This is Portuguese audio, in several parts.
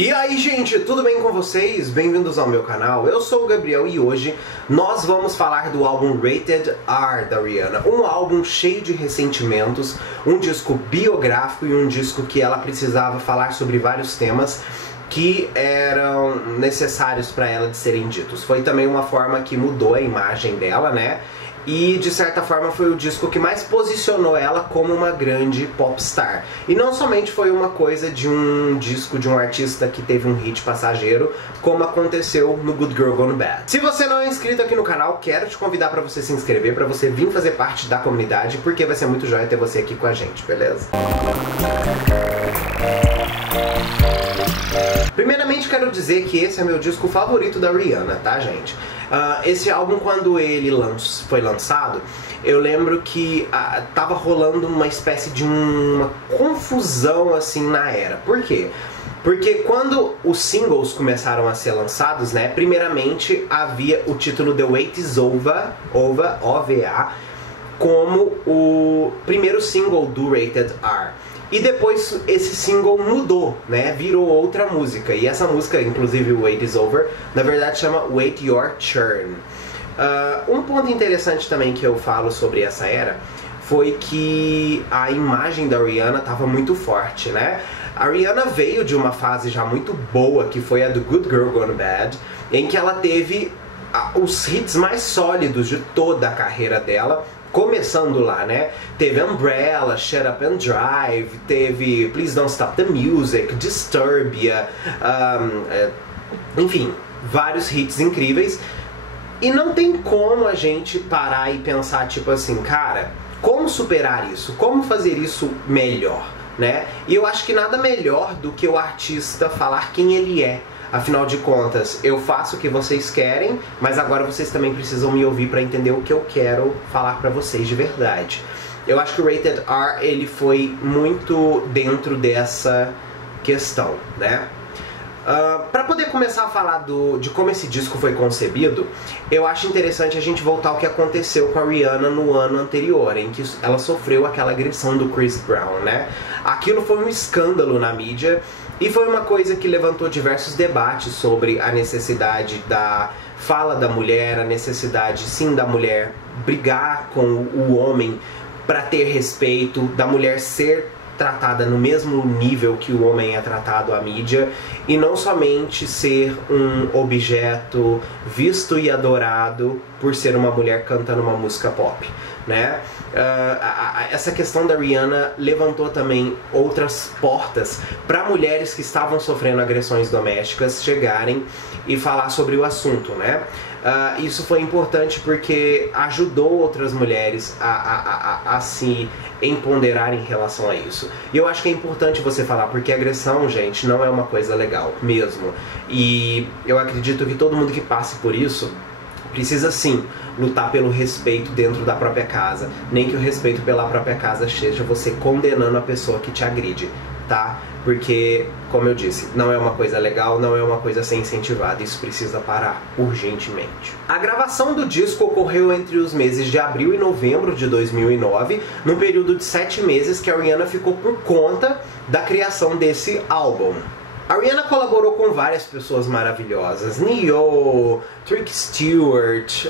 E aí, gente, tudo bem com vocês? Bem-vindos ao meu canal. Eu sou o Gabriel e hoje nós vamos falar do álbum Rated R da Rihanna. Um álbum cheio de ressentimentos, um disco biográfico e um disco que ela precisava falar sobre vários temas que eram necessários para ela de serem ditos. Foi também uma forma que mudou a imagem dela, né? E de certa forma foi o disco que mais posicionou ela como uma grande popstar. E não somente foi uma coisa de um disco de um artista que teve um hit passageiro, como aconteceu no Good Girl Gone Bad. Se você não é inscrito aqui no canal, quero te convidar para você se inscrever, para você vir fazer parte da comunidade, porque vai ser muito joia ter você aqui com a gente, beleza? Primeiramente quero dizer que esse é meu disco favorito da Rihanna, tá, gente? Esse álbum, quando ele foi lançado, eu lembro que tava rolando uma espécie de uma confusão assim na era. Por quê? Porque quando os singles começaram a ser lançados, né, primeiramente havia o título The Wait Is Over, OVA, como o primeiro single do Rated R. E depois esse single mudou, né? Virou outra música. E essa música, inclusive o Wait Is Over, na verdade chama Wait Your Turn. Um ponto interessante também que eu falo sobre essa era foi que a imagem da Rihanna estava muito forte, né? A Rihanna veio de uma fase já muito boa, que foi a do Good Girl Gone Bad, em que ela teve os hits mais sólidos de toda a carreira dela, começando lá, né? Teve Umbrella, Shut Up and Drive, teve Please Don't Stop the Music, Disturbia, enfim, vários hits incríveis. E não tem como a gente parar e pensar, tipo assim, cara, como superar isso? Como fazer isso melhor, né? E eu acho que nada melhor do que o artista falar quem ele é. Afinal de contas, eu faço o que vocês querem, mas agora vocês também precisam me ouvir para entender o que eu quero falar para vocês de verdade. Eu acho que o Rated R, ele foi muito dentro dessa questão, né? Para poder começar a falar de como esse disco foi concebido, eu acho interessante a gente voltar ao que aconteceu com a Rihanna no ano anterior, em que ela sofreu aquela agressão do Chris Brown, né? Aquilo foi um escândalo na mídia e foi uma coisa que levantou diversos debates sobre a necessidade da fala da mulher, a necessidade sim da mulher brigar com o homem para ter respeito, da mulher ser tratada no mesmo nível que o homem é tratado à mídia e não somente ser um objeto visto e adorado por ser uma mulher cantando uma música pop, né? Essa questão da Rihanna levantou também outras portas para mulheres que estavam sofrendo agressões domésticas chegarem e falar sobre o assunto, né? Isso foi importante porque ajudou outras mulheres a se empoderar em relação a isso. E eu acho que é importante você falar, porque agressão, gente, não é uma coisa legal mesmo. E eu acredito que todo mundo que passe por isso precisa sim lutar pelo respeito dentro da própria casa. Nem que o respeito pela própria casa seja você condenando a pessoa que te agride, tá? Porque, como eu disse, não é uma coisa legal, não é uma coisa a ser incentivada, isso precisa parar urgentemente. A gravação do disco ocorreu entre os meses de abril e novembro de 2009, num período de 7 meses que a Rihanna ficou por conta da criação desse álbum. A Rihanna colaborou com várias pessoas maravilhosas, Ne-Yo, Trick Stewart,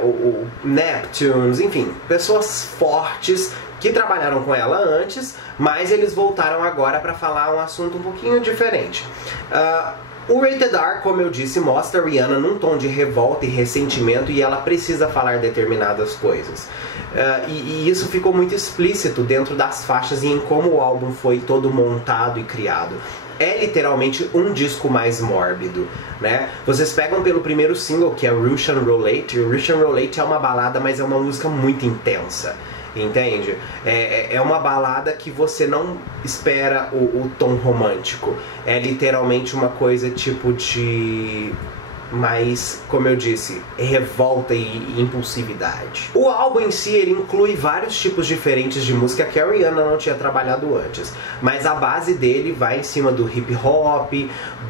o Neptunes, enfim, pessoas fortes que trabalharam com ela antes, mas eles voltaram agora para falar um assunto um pouquinho diferente. O Rated R, como eu disse, mostra a Rihanna num tom de revolta e ressentimento e ela precisa falar determinadas coisas. E isso ficou muito explícito dentro das faixas e em como o álbum foi todo montado e criado. É literalmente um disco mais mórbido, né? Vocês pegam pelo primeiro single, que é Russian Roulette. O Russian Roulette é uma balada, mas é uma música muito intensa. Entende? É uma balada que você não espera o tom romântico. É literalmente uma coisa tipo de... mas, como eu disse, revolta e impulsividade. O álbum em si, ele inclui vários tipos diferentes de música que a Rihanna não tinha trabalhado antes, mas a base dele vai em cima do hip hop,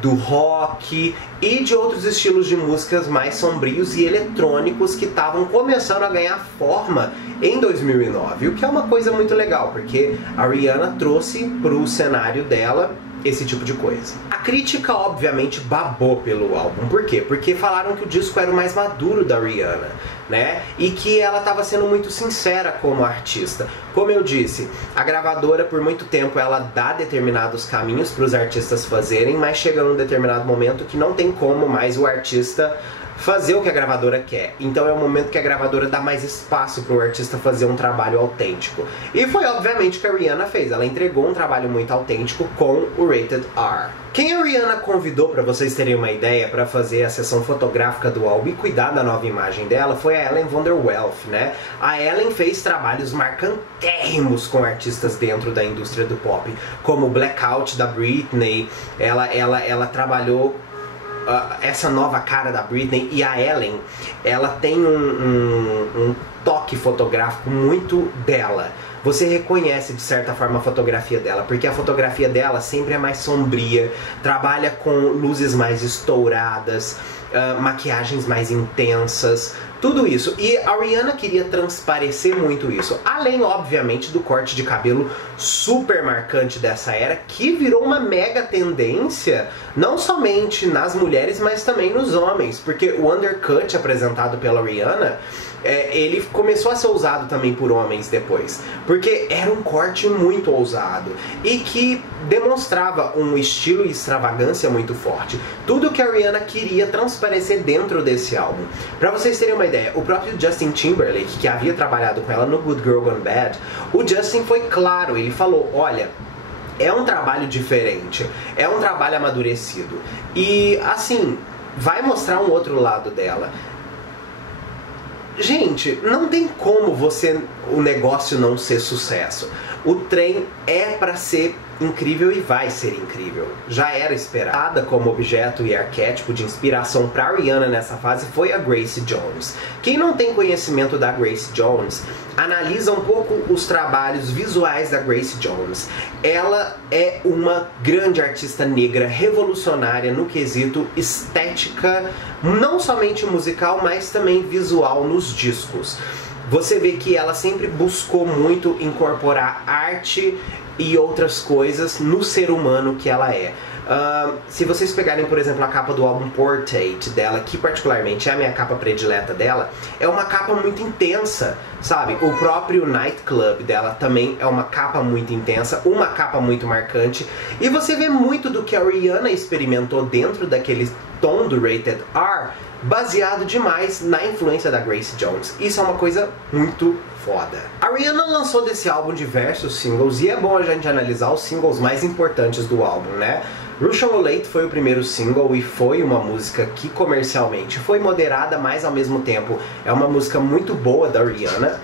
do rock e de outros estilos de músicas mais sombrios e eletrônicos que estavam começando a ganhar forma em 2009, o que é uma coisa muito legal, porque a Rihanna trouxe para o cenário dela esse tipo de coisa. A crítica obviamente babou pelo álbum. Por quê? Porque falaram que o disco era o mais maduro da Rihanna, né? E que ela estava sendo muito sincera como artista. Como eu disse, a gravadora por muito tempo ela dá determinados caminhos para os artistas fazerem, mas chega num determinado momento que não tem como mais o artista fazer o que a gravadora quer. Então é o momento que a gravadora dá mais espaço para o artista fazer um trabalho autêntico. E foi obviamente o que a Rihanna fez. Ela entregou um trabalho muito autêntico com o Rated R. Quem a Rihanna convidou, para vocês terem uma ideia, para fazer a sessão fotográfica do álbum e cuidar da nova imagem dela, foi a Ellen von der Welf, né? A Ellen fez trabalhos marcantérrimos com artistas dentro da indústria do pop, como o Blackout da Britney. Ela trabalhou essa nova cara da Britney, e a Ellen, ela tem um toque fotográfico muito dela. Você reconhece de certa forma a fotografia dela, porque a fotografia dela sempre é mais sombria, trabalha com luzes mais estouradas, maquiagens mais intensas, tudo isso. E a Rihanna queria transparecer muito isso, além obviamente do corte de cabelo super marcante dessa era, que virou uma mega tendência, não somente nas mulheres, mas também nos homens, porque o undercut apresentado pela Rihanna, ele começou a ser usado também por homens depois, porque era um corte muito ousado e que demonstrava um estilo e extravagância muito forte. Tudo que a Rihanna queria transparecer dentro desse álbum. Pra vocês terem uma ideia, o próprio Justin Timberlake, que havia trabalhado com ela no Good Girl Gone Bad, o Justin foi claro, ele falou, olha, é um trabalho diferente, é um trabalho amadurecido e assim, vai mostrar um outro lado dela. Gente, não tem como o negócio não ser sucesso. O trem é pra ser incrível e vai ser incrível. Já era esperada como objeto e arquétipo de inspiração para Rihanna nessa fase foi a Grace Jones. Quem não tem conhecimento da Grace Jones, analisa um pouco os trabalhos visuais da Grace Jones. Ela é uma grande artista negra, revolucionária no quesito estética, não somente musical, mas também visual nos discos. Você vê que ela sempre buscou muito incorporar arte e outras coisas no ser humano que ela é. Se vocês pegarem, por exemplo, a capa do álbum Portrait dela, que particularmente é a minha capa predileta dela, é uma capa muito intensa, sabe? O próprio Nightclub dela também é uma capa muito intensa, uma capa muito marcante, e você vê muito do que a Rihanna experimentou dentro daquele tom do Rated R, baseado demais na influência da Grace Jones. Isso é uma coisa muito foda. A Rihanna lançou desse álbum diversos singles, e é bom a gente analisar os singles mais importantes do álbum, né? Russian Roulette foi o primeiro single e foi uma música que comercialmente foi moderada, mas ao mesmo tempo é uma música muito boa da Rihanna.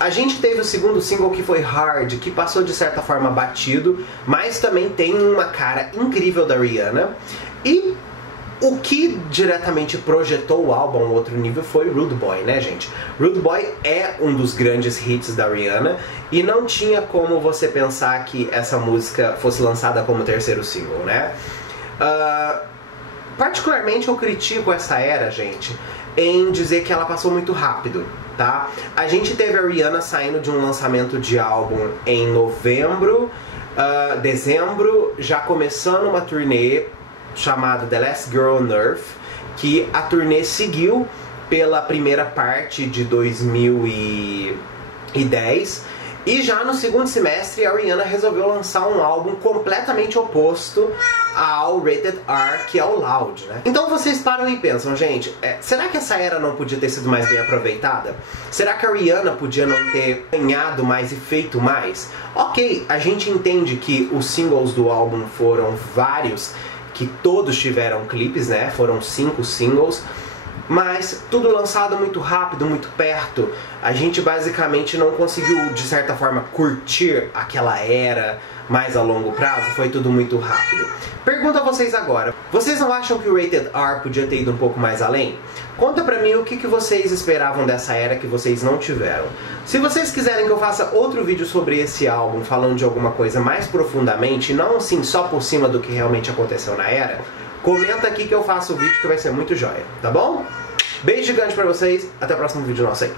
A gente teve o segundo single, que foi Hard, que passou de certa forma batido, mas também tem uma cara incrível da Rihanna. E o que diretamente projetou o álbum a um outro nível foi Rude Boy, né, gente? Rude Boy é um dos grandes hits da Rihanna e não tinha como você pensar que essa música fosse lançada como terceiro single, né? Particularmente eu critico essa era, gente, em dizer que ela passou muito rápido, tá? A gente teve a Rihanna saindo de um lançamento de álbum em novembro, dezembro, já começando uma turnê chamada The Last Girl on Earth, que a turnê seguiu pela primeira parte de 2010, e já no segundo semestre a Rihanna resolveu lançar um álbum completamente oposto ao Rated R, que é o Loud, né? Então vocês param e pensam, gente, será que essa era não podia ter sido mais bem aproveitada? Será que a Rihanna podia não ter ganhado mais e feito mais? Ok, a gente entende que os singles do álbum foram vários, que todos tiveram clipes, né? Foram 5 singles, mas tudo lançado muito rápido, muito perto. A gente basicamente não conseguiu, de certa forma, curtir aquela era mais a longo prazo, foi tudo muito rápido. Pergunto a vocês agora, vocês não acham que o Rated R podia ter ido um pouco mais além? Conta pra mim o que vocês esperavam dessa era que vocês não tiveram. Se vocês quiserem que eu faça outro vídeo sobre esse álbum, falando de alguma coisa mais profundamente, não assim só por cima do que realmente aconteceu na era, comenta aqui que eu faço o vídeo, que vai ser muito joia, tá bom? Beijo gigante pra vocês, até o próximo vídeo nosso aí.